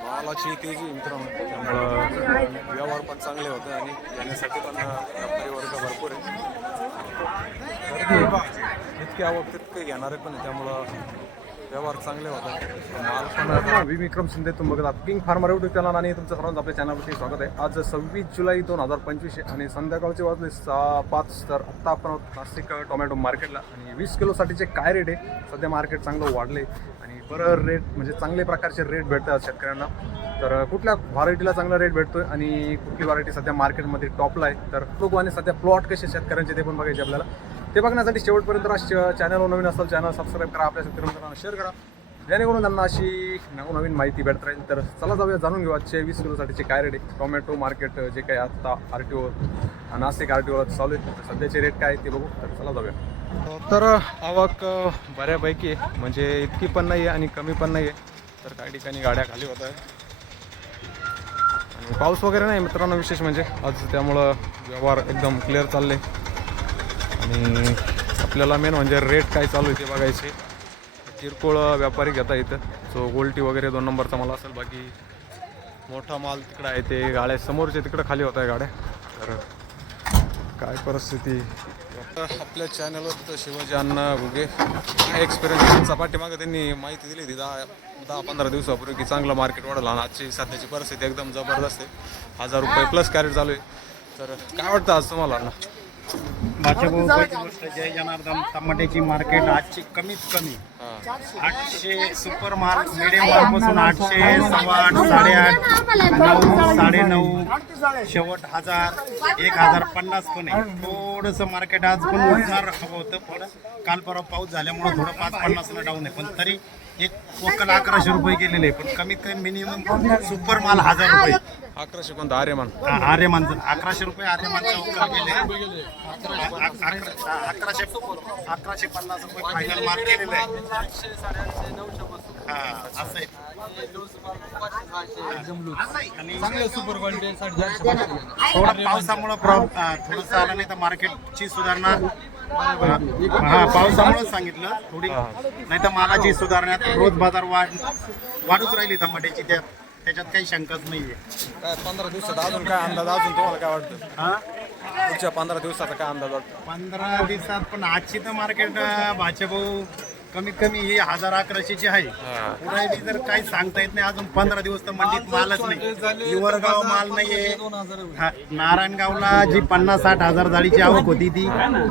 मालाची तेजी मित्रांनो त्यामुळं व्यवहार पण चांगले होते आणि येण्यासाठी पण व्यापारी वर्ग भरपूर आहे. गर्दी इतकी आवक तितके घेणारे पण आहे त्यामुळं व्यवहार चांगले होतात. माल मी विक्रम शिंदे तुम्ही बघत आहात. किंग फार्मर युट्यूब चॅनल आणि तुमचं सर्वांचं आपल्या चॅनलवरती स्वागत आहे. आज सव्वीस जुलै दोन हजार पंचवीस आणि संध्याकाळचे वाजले सहा पाच तर आत्ता आपण नाशिक टोमॅटो मार्केटला. आणि वीस किलोसाठीचे काय रेट आहे? सध्या मार्केट चांगलं वाढले आणि बरं रेट म्हणजे चांगले प्रकारचे रेट भेटतात शेतकऱ्यांना. तर कुठल्या व्हरायटीला चांगला रेट भेटतोय आणि कुठली व्हरायटी सध्या मार्केटमध्ये टॉपला आहे? तर बघू आणि सध्या प्लॉट कसे शेतकऱ्यांचे ते पण बघायचे आपल्याला. ते बघण्यासाठी शेवटपर्यंत चॅनल नवीन असाल चॅनल सबस्क्राईब करा. आपल्या मित्रांना शेअर करा. जेणेकरून त्यांना अशी नवनवीन माहिती भेटत राहील. तर चला जाऊया जाणून घेऊ आजचे वीस किलोसाठीचे काय रेट आहे. टोमॅटो मार्केट जे काही आत्ता R T O Nashik R T ओला चालू आहे. तर सध्याचे रेट काय आहे ते बघू. तर चला जाऊया. तर आवक बऱ्यापैकी आहे. म्हणजे इतकी पण नाही आहे आणि कमी पण नाही आहे तर काही ठिकाणी गाड्या खाली होत आहेत. आणि पाऊस वगैरे नाही मित्रांनो विशेष म्हणजे. आज त्यामुळं व्यवहार एकदम क्लिअर चालले. आणि आपल्याला मेन म्हणजे रेट काय चालू आहे ते बघायचे. किरकोळ व्यापारी घेता इथं. सो गोल्टी वगैरे दोन नंबरचा माल असेल बाकी मोठा माल तिकडं आहे ते गाड्या समोरचे तिकडं खाली होत आहे गाड्या. तर काय परिस्थिती? आपल्या चॅनलवर होतं शिवाजी अण्णा घुगे. काय एक्सपिरियन्स त्यांचा पाठीमागं त्यांनी माहिती दिली होती दहा दहा पंधरा दिवसापूर्वी की चांगलं मार्केट वाढलं आणि आजची सध्याची परिस्थिती एकदम जबरदस्त आहे. हजार रुपये प्लस कॅरेट चालू आहे. तर काय वाटतं आज तुम्हाला अण्णा पहिली गोष्ट जय जनार्दन टमाट्याची मार्केट आजची कमीत कमी आठशे सुपर मार्क मिडियम मार्कपासून पासून आठशे सव्वा आठ साडेआठ नऊ साडेनऊ शेवट हजार एक हजार पन्नास पण. आहे थोडंसं मार्केट आज पण उठणार हवं होतं पण काल परवा पाऊस झाल्यामुळे थोडं पाच पन्नासला डाऊन आहे. पण तरी एक वक्कल अकराशे रुपये गेलेले आहे. पण कमीत कमी मिनिमम सुपर माल हजार रुपये. अकराशे कोणता? आर्यमान. आ- आर्यमानचं. अकराशे रुपये आर्यमानचा गेले अकरा- अकराशे अकराशे पन्नास रुपये फायनल मार्क केलेलं आहे. हा असं आहे. चांगलं सुपर थोडं पावसामुळं प्रॉब थोडंसं आलं नाही तर मार्केटची सुधारणा हा पावसामुळेच सांगितलं थोडी. नाही तर मालाची सुधारण्यात रोज बाजार वाढ वाढूच राहिली टमाट्याची त्या त्याच्यात काही शंकाच नाहीये. काय पंधरा दिवसात अजून काय अंदाज अजून तुम्हाला काय वाटतं? हा? पुढच्या पंधरा दिवसाचा काय अंदाज वाटतो? पंधरा दिवसात पण आजची तर मार्केट भाऊ कमीत कमी ही हजार अकराशेची आहे. बी जर काही सांगता येत नाही अजून पंधरा दिवस तर मंडीत मालच नाही. युवरगाव माल नाहीये. हा, नारायणगावला जी पन्नास साठ हजार जाळीची आवक होती ती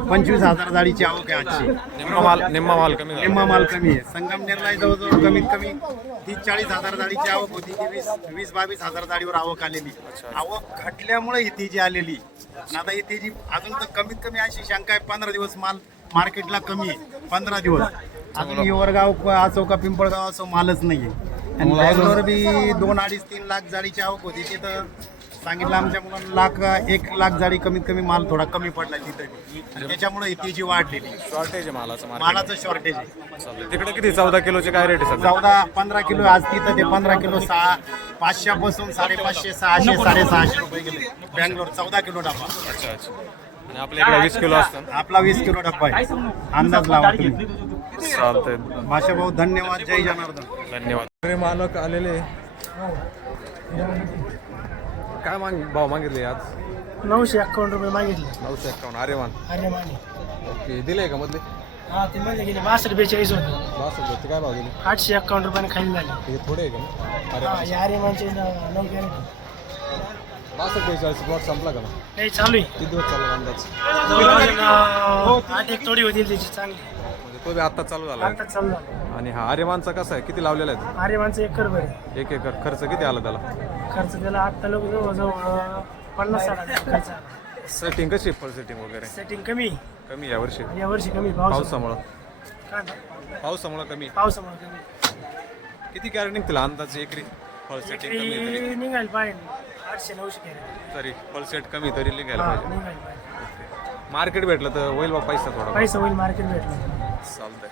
पंचवीस हजार जाळीची आवक आहे आजची. निम्मा माल निम्मा माल कमी झाला. निम्मा माल कमी आहे. संगमनेरला जवळजवळ कमीत कमी तीस चाळीस हजार जाळीची आवक होती ती वीस वीस बावीस हजार जाळीवर आवक आलेली. आवक घटल्यामुळे ही तेजी आलेली. आणि आता ही तेजी अजून तर कमीत कमी अशी शंका आहे पंधरा दिवस माल मार्केटला कमी आहे. पंधरा दिवस. अजून हिवरगाव असो का पिंपळगाव असो मालच नाहीये. आणि बँगलोर बी दोन अडीच तीन लाख जाळीची आवक होती. तिथं सांगितलं आमच्या मुलांना लाख एक लाख जाळी कमीत कमी माल थोडा कमी पडला तिथं त्याच्यामुळे तेजी वाढलेली. शॉर्टेज आहे मालाचं मालाचं शॉर्टेज आहे. तिकडे किती? चौदा किलोचे काय रेट आहे चौदा पंधरा किलो आज तिथं ते पंधरा किलो सहा पाचशेपासून साडेपाचशे सहाशे साडेसहाशे रुपये गेले. बँगलोर चौदा किलो डब्बा अच्छा अच्छा. आणि आपल्या इकडे वीस किलो असतं आपला वीस किलो डब्बा आहे. अंदाज लावा तुम्ही. चालतंय. भाषा भाऊ धन्यवाद. जय जनार्दन. धन्यवाद. अरे मालक आलेले. काय माग भाव मागितले आज? नऊशे अकाउंट रुपये मागितले. नऊशे एक्कावन्न अरे मान. अरे माने. ओके दिले का मधले? हा ते मध्ये गेले. बासष्ट बेचाळीस होते. बासष्ट काय भाव दिले? आठशे अकाउंट रुपयाने खाली झाले. हे थोडे आहे का मग? अरे हा. या अरे मानचे नऊ बासष्ट बेचाळीस प्लॉट संपला का मग? नाही चालू आहे. किती दिवस चालला अंदाज? जवळजवळ, अं, आठ एक तोडी होतील त्याची चांगली. म्हणजे तो बी आत्ता चालू झाला. आता चालू झालं. आणि हा आर्यमानचा कसा आहे? किती लावलेला आहे? माणसं एकर बरे. एक एकर खर्च किती आला त्याला? खर्च त्याला आत्ता लोक जवळजवळ अं, पन्नास साठ हजार खर्च आला. सेटिंग कशी फळ सेटिंग वगैरे? सेटिंग कमी कमी या वर्षी? या वर्षी कमी पाऊस पावसामुळं. काय? पावसामुळं कमी पावसामुळे कमी किती कॅरेट निघतील अंदाज एकरी? फळ सेटिंग कमी तरी. एकरी निघायला पाहिजे. आठशे नऊशे कॅरेट. तरी कमी तरी हा पाहिजे. मार्केट भेटलं तर होईल बा पैसा थोडा. पैसा होईल मार्केट भेटलं. चालतंय.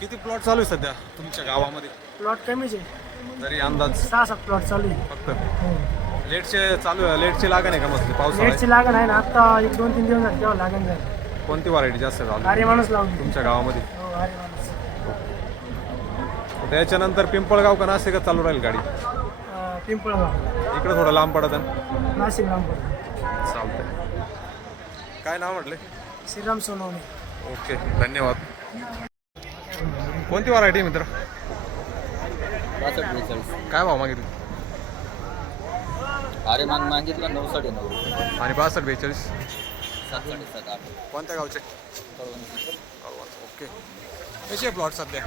किती प्लॉट चालू आहे सध्या तुमच्या गावामध्ये? प्लॉट कमीच आहे. तरी अंदाज. सहा सात प्लॉट चालू आहे. फक्त. हो. लेटचे चालू आहे लेटची लागण आहे का मस्त? पावसाळ्यात? लेटची लागण आहे ना आता एक दोन तीन दिवस झाले तेव्हा लागण झाली. कोणती व्हरायटी जास्त चालू आहे अरे माणूस लावून तुमच्या गावामध्ये? हो माणूस. त्याच्यानंतर पिंपळगाव का नाशिकच चालू राहील गाडी? पिंपळगाव इकडं थोडं लांब पडत आहे नाशिक रामपूर चालतंय. काय नाव म्हटले? श्रीराम सोनवणे. ओके धन्यवाद. कोणती व्हरायटी मित्र? काय भाव मागितली? अरे मान मागितलं नऊ साडे नऊ आणि बासष्ट बेचाळीस. सात साडेसात आठ. कोणत्या गावचे? ओके. कशी आहे प्लॉट सध्या?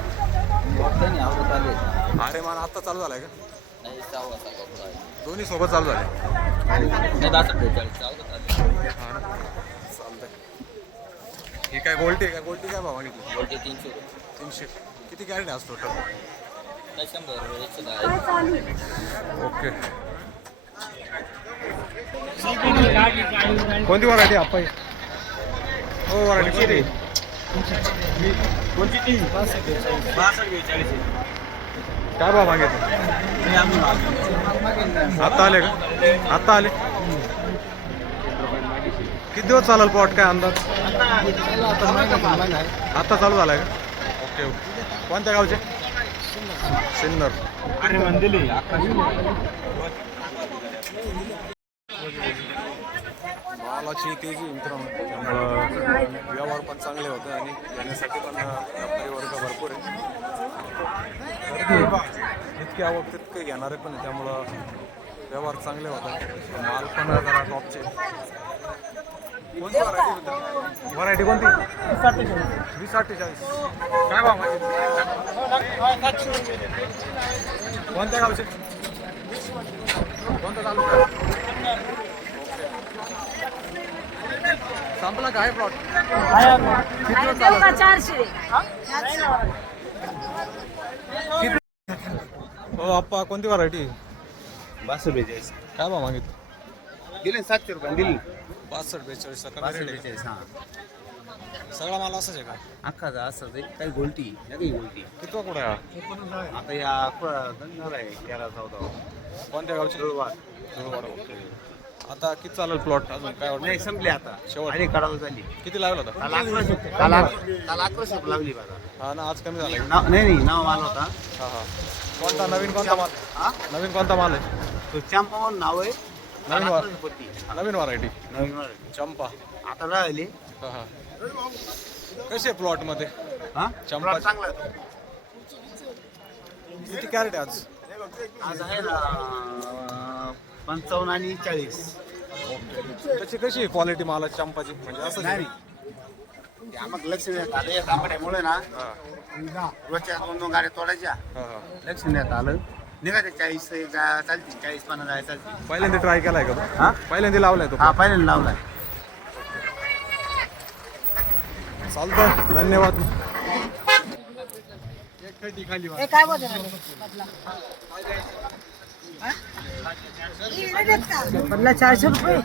आवडत आले अरे मान आत्ता चालू झालाय का? दोन्ही सोबत चालू झाले. बेचाळीस हा चालतंय. ही काय गोल्टी आहे का? गोल्टी काय भाव बोलते तीनशे तीनशे. किती कॅरेट आज टोटल नाही शंभर एकशे दहा. ओके. कोणती व्हरायटी आपण हो व्हरायटी कोणती काय भाव मागितले? आत्ता आले का? आत्ता आले? किती दिवस चालेल प्लॉट काय अंदाज? आत्ता चालू झालाय का? Okay okay. कोणत्या गावचे? सिन्नर. मालाची तेजी मित्रांनो. त्यामुळं व्यवहार पण चांगले होते आणि येण्यासाठी पण व्यापारी वर्ग भरपूर आहे. इतकी आवक तितके घेणारे पण आहे त्यामुळं व्यवहार चांगले होतात माल पण जरा टॉपचे कोणती व्हरायटी व्हरायटी कोणती? वीस अठ्ठेचाळीस. काय भाव मागितले कोणत्या गावचे? कोणता तालुका संपला काय प्लॉट किती चारशे. हो आप्पा कोणती व्हरायटी बासष्ट बेचाळीस. काय भाव मागितलं? दिले सातशे रुपये दिले. पासष्ट बेचाळीस बासष्ट. बेचाळीस हां. सगळा माल असंच आहे का? अख्खा असं ते काही गोलटी नाही काही गोलटी. कितवा कुठे आता या झाला आहे तेरा चौदा कोणत्या गावचे? जुळवाड, ओके. आता किती चालेल प्लॉट अजून? काय वाटतं? नाही संपली आता. शेवट. आणि कडाव झाली. किती लागला होता? काल अकराशे काल अक- काल अकराशे रुपये लावली बाजार. हा ना आज कमी झाला. नाव नाही नाही नाव माल होता. हा हा. कोणता? नवीन कोणता माल? हा? नवीन कोणता माल आहे? तो चंपा म्हणून नाव आहे. काल नवीन वा- अकराशे पट्टी नवीन व्हरायटी नवीन माल चंपा. आता राहिली. हा हा. कशी आहे प्लॉटमध्ये? हा? चंपा. प्लॉट चांगला आहे. किती कॅरेट आज? आज आहे ना पंचावन्न आणि चाळीस. कशी कशी आहे क्वालिटी माला चंपाची? म्हणजे असं नाही. आम्हाला लक्ष देण्यात आलं. या तांबड्यामुळे ना हा. रोजच्या दोन दोन गाड्या तोडायच्या. लक्ष देण्यात आलं. निघायचं चाळीस जा- चालते. चाळीस पन्नास जायला चालते. पहिल्यांदा ट्राय केलाय का तू? हा? पहिल्यांदा लावलाय तो. हा पहिल्यांदा लावलाय. चालतं धन्यवाद. हे काय बोलतो पडला चारशे रुपये?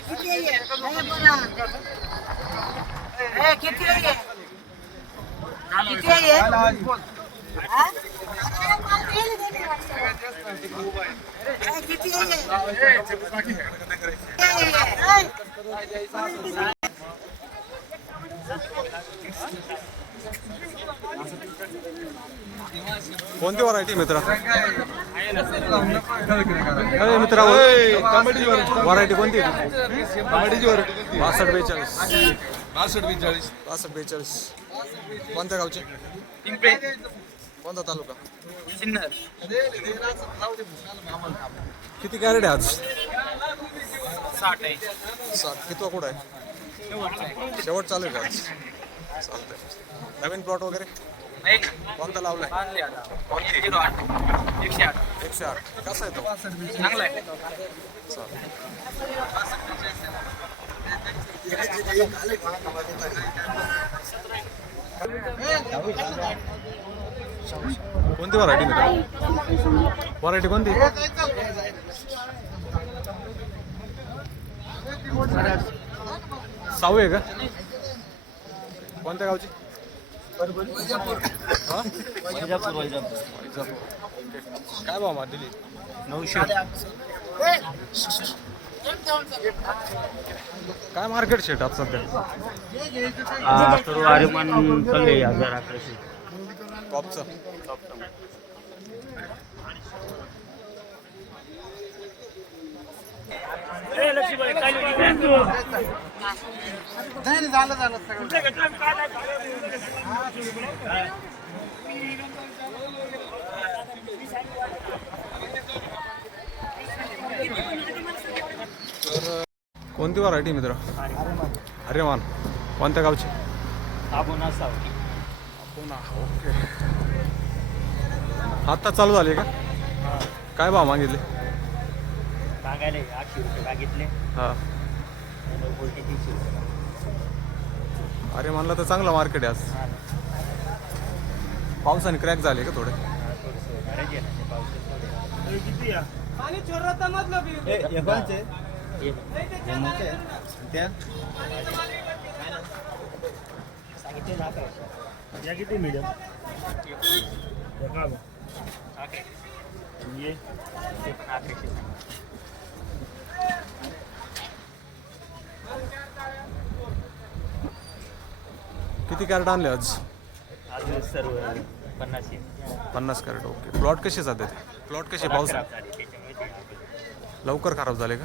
किती आहे किती आहे? किती आहे हे? हा? हे किती आहे हे? किती आहे हे? कोणती व्हरायटी मित्र? अरे मित्र व्हरायटी कोणती बासष्ट बेचाळीस. बासष्ट बेचाळीस. बासष्ट बेचाळीस. कोणत्या गावचे? कोणता तालुका? किती कॅरेट आहे आज? साठ आहे. सात कितवा कुठं आहे? शेवट चालू आहे का आज? चालतंय. नवीन प्लॉट वगैरे? कोणता लावलाय? एकशे आठ. एकशे आठ. कसा आहे तो? चांगला आहे. कोणती व्हरायटी मित्र व्हरायटी कोणती? साऊ आहे का? कोणत्या गावची? वैजापूर. ओके. काय भाव दिली नऊशे काय मार्केट शेट आज सध्या सर्व आर्यमान चालू आहे हजार अकराशे टॉपचं कोणती व्हरायटी मित्र? अरे मान कोणत्या गावची? ओके आत्ता चालू झाली का? काय भाव मागितले? सांगायला आठशे रुपये मागितले. हां. बोलते तीनशे रुपये. अरे म्हणलं तर चांगलं मार्केट आहे आज. पावसाने क्रॅक झाले का थोडे? सांगितले ना अकराशे. या किती अकराशे ये। ते पण अकराशे किती कॅरेट आणले आज? सर्व पन्नास पन्नास कॅरेट ओके प्लॉट कसे सध्या ते प्लॉट कसे पाऊस लवकर खराब झाले का?